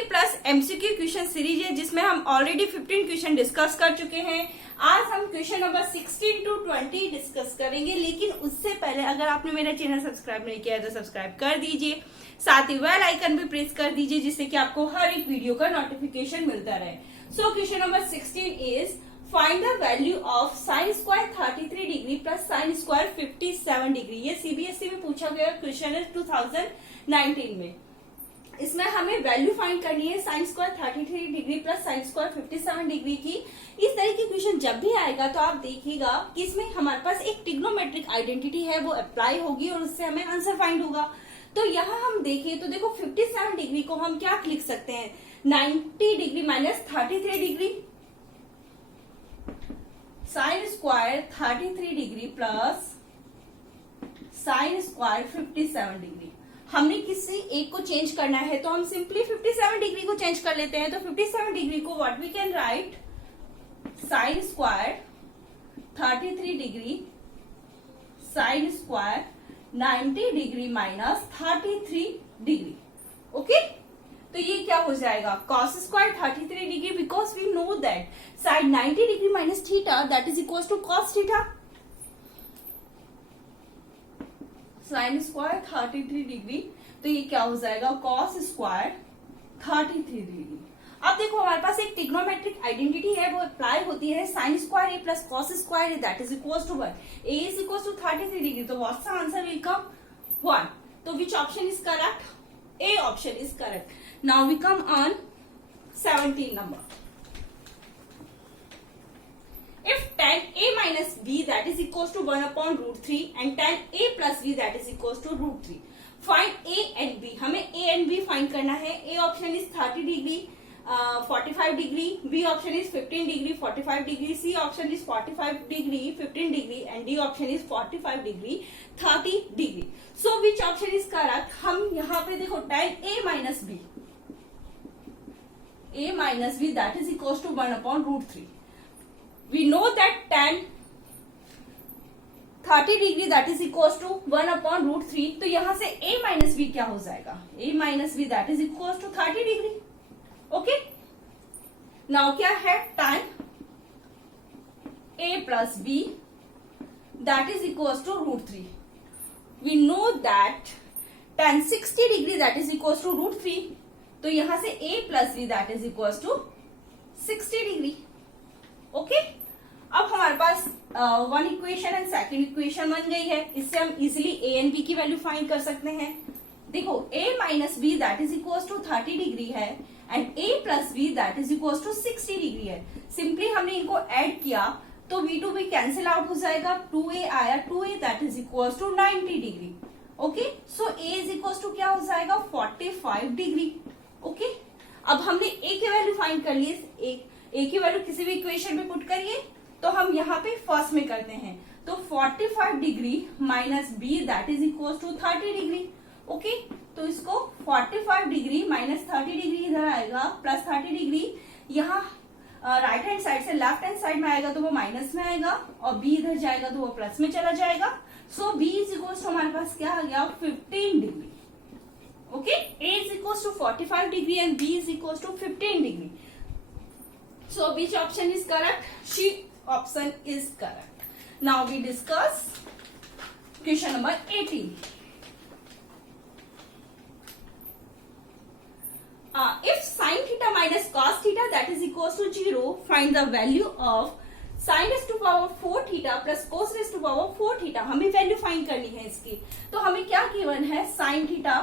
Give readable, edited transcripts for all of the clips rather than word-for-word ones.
50 plus MCQ question series है जिसमें हम ऑलरेडी 15 क्वेश्चन डिस्कस कर चुके हैं। आज हम क्वेश्चन नंबर 16 to 20 डिस्कस करेंगे, लेकिन उससे पहले अगर आपने मेरा चैनल सब्सक्राइब नहीं किया है तो सब्सक्राइब कर दीजिए, साथ ही बेल आइकन भी प्रेस कर दीजिए जिससे कि आपको हर एक वीडियो का नोटिफिकेशन मिलता रहे। So question number 16 is find the value of sine square 33 degree plus sine square 57 degree. ये सीबीएसई में पूछा गया क्वेश्चन है 2019 में। इसमें हमें वैल्यू फाइंड करनी है sine square 33 degree plus sine square 57 degree की। इस तरह की क्वेश्चन जब भी आएगा तो आप देखिएगा कि इसमें हमारे पास एक ट्रिग्नोमेट्रिक आइडेंटिटी है, वो अप्लाई होगी और उससे हमें आंसर फाइंड होगा। तो यहाँ हम देखें तो देखो 57 डिग्री को हम क्या लिख सकते हैं, 90 degree minus 33 degree, sine square 33 degree plus sine square 57 degree. हमने किसी एक को चेंज करना है तो हम सिंपली 57 डिग्री को चेंज कर लेते हैं। तो 57 डिग्री को what we can write, sine square 33 degree sine square 90 degree minus 33 degree. Okay, तो ये क्या हो जाएगा, cos square 33 degree, because we know that sine 90 degree minus theta that is equal to cos theta. Sine square 33 degree, तो ये क्या हो जाएगा, कॉस स्क्वायर 33 डिग्री। अब देखो हमारे पास एक ट्रिग्नोमेट्रिक आइडेंटिटी है, वो अप्लाई होती है sine square A plus cos square A that is equal to 1, A is equal to 33 degree. तो what's the answer will come 1। तो which option is correct, A option is correct. Now we come on 17 number. If tan a minus b that is equals to 1 upon root 3 and tan a plus b that is equals to root 3. Find a and b. हमें a and b find करना है। a option is 30 degree, 45 degree. b option is 15 degree, 45 degree. c option is 45 degree, 15 degree and d option is 45 degree, 30 degree. So which option is correct? हम यहाँ पे देखो tan a minus b, a minus b that is equals to 1 upon root 3. We know that tan 30 degree that is equal to 1 upon root 3। तो यहां से a minus B क्या हो जाएगा, a minus B that is equal to 30 degree. Okay, now क्या है, tan a plus B that is equal to root 3। We know that tan 60 degree that is equal to root 3। तो यहां से a plus B that is equal to 60 degree. Okay, अब हमारे पास one equation and second equation बन गई है। इससे हम इजिली a एंड b की वैल्यू फाइंड कर सकते हैं। देखो a minus B that is equal to 30 degree है and a plus B that is equal to 60 degree है। सिंपली हमने इनको ऐड किया तो v2 कैंसिल आउट हो जाएगा, 2a आया, 2a that is equal to 90 degree. Okay, so a is equal to क्या हो जाएगा, 45 डिग्री। ओके, अब हमने a की वैल्यू फाइंड कर ली, a की वैल्यू किसी भी इक्वेशन में पुट करिए। तो हम यहाँ पे फर्स्ट में करते हैं, तो 45 degree minus B that is equal to 30 degree. Okay, तो इसको 45 डिग्री माइनस 30 डिग्री इधर आएगा, प्लस 30 डिग्री यहाँ राइट हैंड साइड से लेफ्ट हैंड साइड में आएगा तो वो माइनस में आएगा और बी इधर जाएगा तो वो प्लस में चला जाएगा। So b is equal to हमारे पास क्या आ गया, 15 degree. Okay, a is equal to 45 degree and b is equal to 15 degree. So which option is correct? C option is correct. Now we discuss question number 18. If sin theta minus cos theta that is equals to 0, find the value of sin raised to power 4 theta plus cos raised to power 4 theta. हमें value find करनी है इसकी। तो हमें क्या given है, sin theta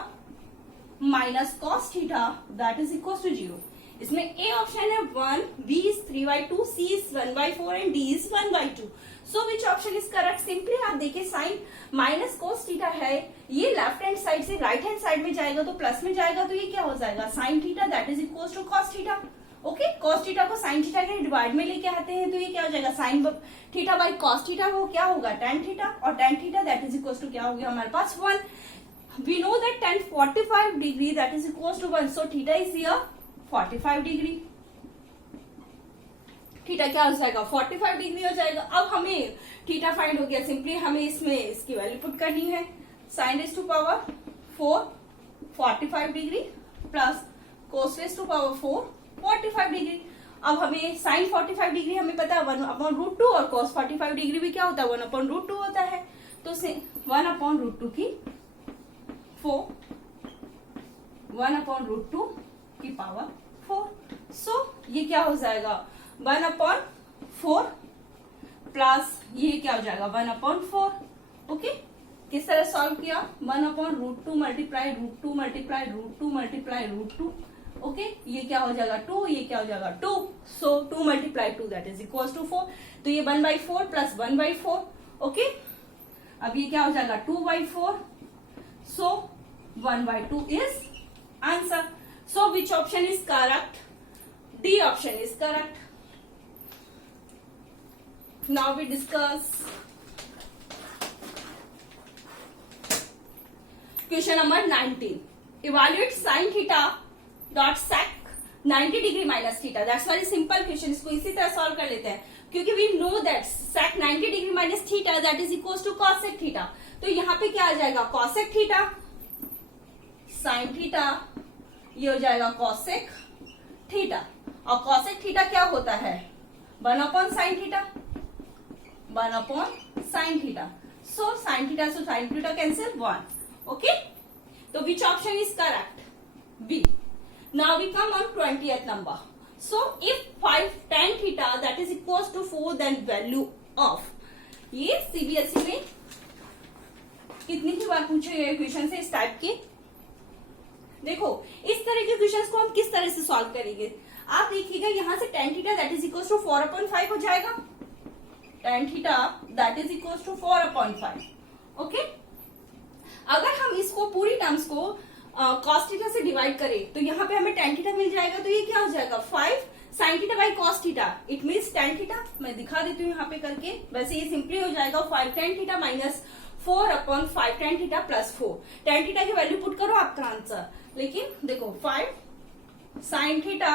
minus cos theta that is equals to 0. इसमें a option है 1, b is 3/2, c is 1/4 and d is 1/2. So which option is correct, simply आप देखिए साइन माइनस कोस थीटा है, ये लेफ्ट हैंड साइड से right hand side में जाएगा तो प्लस में जाएगा, तो ये क्या हो जाएगा, sine theta that is equal to cos theta. Okay, cos theta को साइन थीटा के डिवाइड में लेके आते हैं तो ये क्या हो जाएगा, sine theta by cos theta, वो क्या होगा, टेन थीटा, और tan theta that is equal to क्या हो गया हमारे पास 1। We know that tan 45 degree that is equal to 1, so theta is here 45 degree. Theta क्या हो जाएगा, 45 डिग्री हो जाएगा। अब हमें थीटा फाइंड हो गया, सिंपली हमें इसमें इसकी वैल्यू पुट करनी है, sine raise to power 4 45 degree plus cos raised to power 4 45 degree. अब हमें sin 45 डिग्री हमें पता है 1/√2 और cos 45 डिग्री भी क्या होता है 1/√2 होता है। तो 1/√2 की 1/√2 की पावर 4। सो ये क्या हो जाएगा 1/4 प्लस ये क्या हो जाएगा 1/4। ओके, किस तरह सॉल्व किया 1/√2 मल्टीप्लाई √2 मल्टीप्लाई √2 मल्टीप्लाई √2। ओके, ये क्या हो जाएगा 2, ये क्या हो जाएगा 2। So 2 multiply 2 that is equal to 4। तो ये 1/4 प्लस 1/4। ओके, अब ये क्या हो जाएगा 2/4। So 1/2 is answer. So which option is correct? D option is correct. Now we discuss question number 19। Evaluate sine theta dot sec 90 degree minus theta. That's very simple question. इसको इसी तरह solve कर लेते हैं क्योंकि we know that sec 90 degree minus theta that is equal to cosec theta. तो यहाँ पे क्या आ जाएगा cosec थीटा sin थीटा, ये हो जाएगा cosec थीटा। और cosec थीटा क्या होता है 1/sin थीटा 1/sin थीटा। सो sin थीटा से sin theta cancel 1। Okay, so which option is correct? B. Now we come on 20th number. So if 5 tan theta that is equals to 4, then value of ये CBSE में कितनी ही बार पूछे गए question से इस type के। देखो इस तरह के क्वेश्चंस को हम किस तरह से सॉल्व करेंगे, आप देखिएगा यहां से tan theta that is equals to 4/5 हो जाएगा। tan theta that is equals to 4/5। Okay, अगर हम इसको पूरी टर्म्स को cos थीटा से डिवाइड करें तो यहाँ पे हमें tan थीटा मिल जाएगा। तो ये क्या हो जाएगा 5 sin theta by cos theta, it means tan theta. मैं दिखा देती हूँ यहाँ पे करके, वैसे ये सिंपली हो जाएगा 5 tan theta minus 4/5 tan theta plus 4। tan theta की वैल्यू पुट करो आपका आंसर। लेकिन देखो 5 sin theta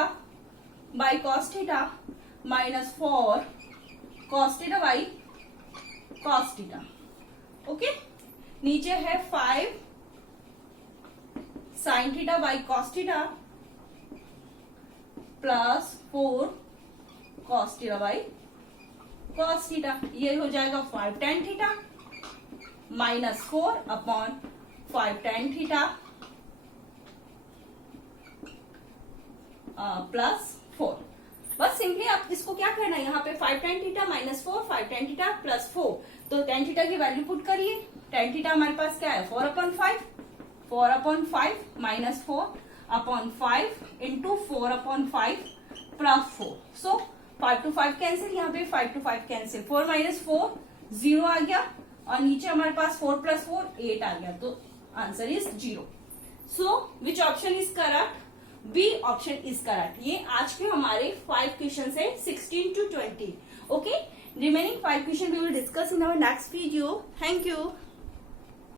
by cos theta minus 4 cos theta by cos theta. Okay, नीचे है 5 sin theta by cos theta plus 4 cos theta by cos theta. ये हो जाएगा 5 tan theta minus 4/5 tan theta plus 4। बस सिंपली आप इसको क्या करना है, यहाँ पे 5 tan theta minus 4 5 tan theta plus 4। तो tan थीटा की वैल्यू पुट करिए। tan थीटा हमारे पास क्या है 4/5 minus 4/5 into 4/5 plus 4। So 5 to 5 cancel, यहाँ पे 5 to 5 कैंसिल, 4 माइनस 4 0 आ गया और नीचे हमारे पास 4 प्लस 4 8 आ गया। तो answer is 0। So which option is correct? B option is correct. ये आज के हमारे 5 क्वेश्चन है 16 to 20। Okay, remaining 5 questions we will discuss in our next video. Thank you.